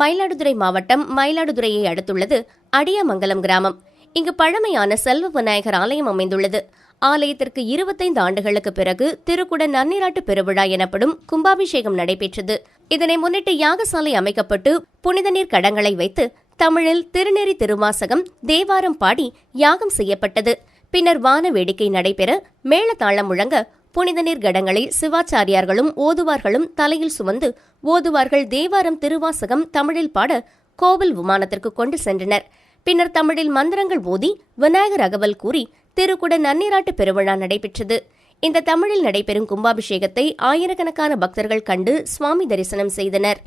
மயிலாடுதுறை மாவட்டம் மயிலாடுதுறையை அடுத்துள்ளது அடியாமங்கலம் கிராமம். இங்கு பழமையான செல்வ விநாயகர் ஆலயம் அமைந்துள்ளது. ஆலயத்திற்கு 25 ஆண்டுகளுக்கு பிறகு திருக்குட நன்னீராட்டு பெருவிழா எனப்படும் கும்பாபிஷேகம் நடைபெற்றது. இதனை முன்னிட்டு யாகசாலை அமைக்கப்பட்டு புனித நீர் கடங்களை வைத்து தமிழில் திருநெறி திருவாசகம் தேவாரம் பாடி யாகம் செய்யப்பட்டது. பின்னர் வான வேடிக்கை நடைபெற மேளதாளம் முழங்க புனித நீர் கடங்களை சிவாச்சாரியார்களும் ஓதுவார்களும் தலையில் சுமந்து ஓதுவார்கள் தேவாரம் திருவாசகம் தமிழில் பாட கோவில் விமானத்திற்கு கொண்டு சென்றனர். பின்னர் தமிழில் மந்திரங்கள் ஓதி விநாயகர் அகவல் கூறி திருக்குட நன்னீராட்டு பெருவிழா நடைபெற்றது. இந்த தமிழில் நடைபெறும் கும்பாபிஷேகத்தை ஆயிரக்கணக்கான பக்தர்கள் கண்டு சுவாமி தரிசனம் செய்தனர்.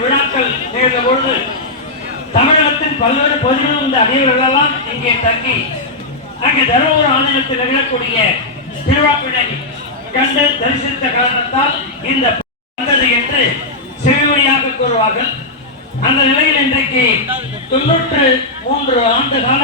விழாக்கள் நிகழ்ந்த பொழுது தமிழகத்தின் பல்வேறு பகுதிகளில் இந்த அடியவர்கள் எல்லாம் இங்கே தங்கி அங்கே தருமபுரி ஆதீனத்தில் நிகழக்கூடிய திருவிழாக்களை கண்டு தரிசித்த காரணத்தால் இந்த வந்தது என்று செவிவழியாக கூறுவார்கள். அந்த நிலையில் இன்றைக்கு 93 ஆண்டு கால